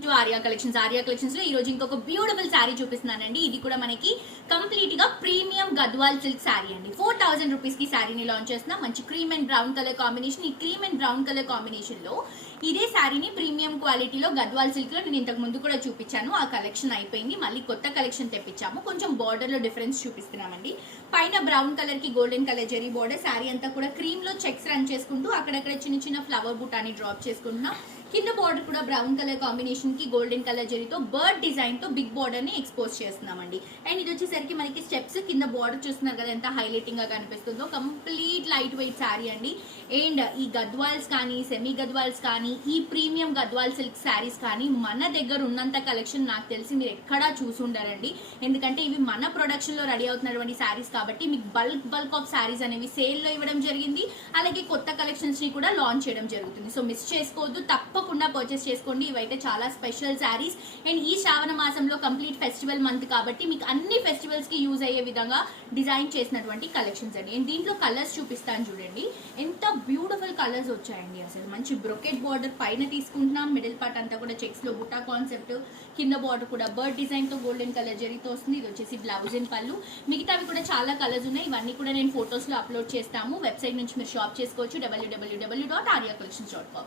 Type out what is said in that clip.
Arya collections లో ఈ రోజు ఇంకొక బ్యూటిఫుల్ శారీ చూపిస్తున్నానండి. ఇది కూడా మనకి కంప్లీట్ గా ప్రీమియం గద్వాల్ సిల్క్ శారీ అండి. 4000 రూపీస్ కి శారీని లాంచ్ చేస్తున్నాం. మంచి cream and brown colour combination. ఈ cream and brown colour combination లో ఇదే శారీని ప్రీమియం క్వాలిటీలో గద్వాల్ సిల్క్ లో నేను ఇంతకు ముందు కూడా చూపించాను. ఆ కలెక్షన్ అయిపోయింది. మళ్ళీ కొత్త కలెక్షన్ తెప్పించాము. కొంచెం బార్డర్ లో డిఫరెన్స్ చూపిస్తున్నామండి. పైన బ్రౌన్ కలర్ కి golden colour zari border. Sari అంతా కూడా క్రీమ్ లో చెక్స్ రన్ చేసుకుంటూ అక్కడక్కడ చిన్న చిన్న ఫ్లవర్ బుటాని డ్రాప్ చేసుకుంటున్నాం. కింద బార్డర్ కూడా బ్రౌన్ కలర్ కాంబినేషన్ కి గోల్డెన్ కలర్ జరీతో బర్డ్ డిజైన్ తో బిగ్ బార్డర్ ని ఎక్స్పోజ్ చేస్తున్నామండి. అండ్ ఇది వచ్చేసరికి మనకి స్టెప్స్ కింద బార్డర్ చూస్తున్నారు కదా ఎంత హైలైటింగ్ గా కనిపిస్తుందో. కంప్లీట్ లైట్ వెయిట్ శారీ అండి. అండ్ ఈ గద్వాల్స్ కానీ సెమీ గద్వాల్స్ కానీ ఈ ప్రీమియం గద్వాల్ సిల్క్ శారీస్ కానీ మన దగ్గర ఉన్నంత కలెక్షన్ నాకు తెలిసి మీరు ఎక్కడా చూసుండారండి. ఎందుకంటే ఇవి మన ప్రొడక్షన్ లో రెడీ అవుతున్నటువంటి శారీస్ కాబట్టి మీకు బల్క్ ఆఫ్ శారీస్ అనేవి సేల్ లో ఇవ్వడం జరిగింది. అలాగే కొత్త కలెక్షన్స్ ని కూడా లాంచ్ చేయడం జరుగుతుంది. సో మిస్ చేసుకోవద్దు, తప్పకుండా పర్చేస్ చేసుకోండి. ఇవైతే చాలా స్పెషల్ శారీస్. అండ్ ఈ శ్రావణ మాసంలో కంప్లీట్ ఫెస్టివల్ మంత్ కాబట్టి మీకు అన్ని ఫెస్టివల్స్ కి యూజ్ అయ్యే విధంగా డిజైన్ చేసినటువంటి కలెక్షన్స్ అండి. అండ్ దీంట్లో కలర్స్ చూపిస్తాను చూడండి. ఎంత బ్యూటిఫుల్ కలర్స్ వచ్చాయండి. అసలు మంచి బ్రొకెట్ బార్డర్ పైన తీసుకుంటున్నాం. మిడిల్ పార్ట్ అంతా కూడా చెక్స్ లో బుట్టా కాన్సెప్ట్. కింద బార్డర్ కూడా బర్డ్ డిజైన్ తో గోల్డెన్ కలర్ జరీతో వస్తుంది. ఇది వచ్చేసి బ్లౌజ్ అండ్ పళ్ళు. మిగతావి కూడా చాలా కలర్స్ ఉన్నాయి. ఇవన్నీ కూడా నేను ఫొటోస్ లో అప్లోడ్ చేస్తాము. వెబ్సైట్ నుంచి మీరు షాప్ చేసుకోవచ్చు. www.aryacollections.com.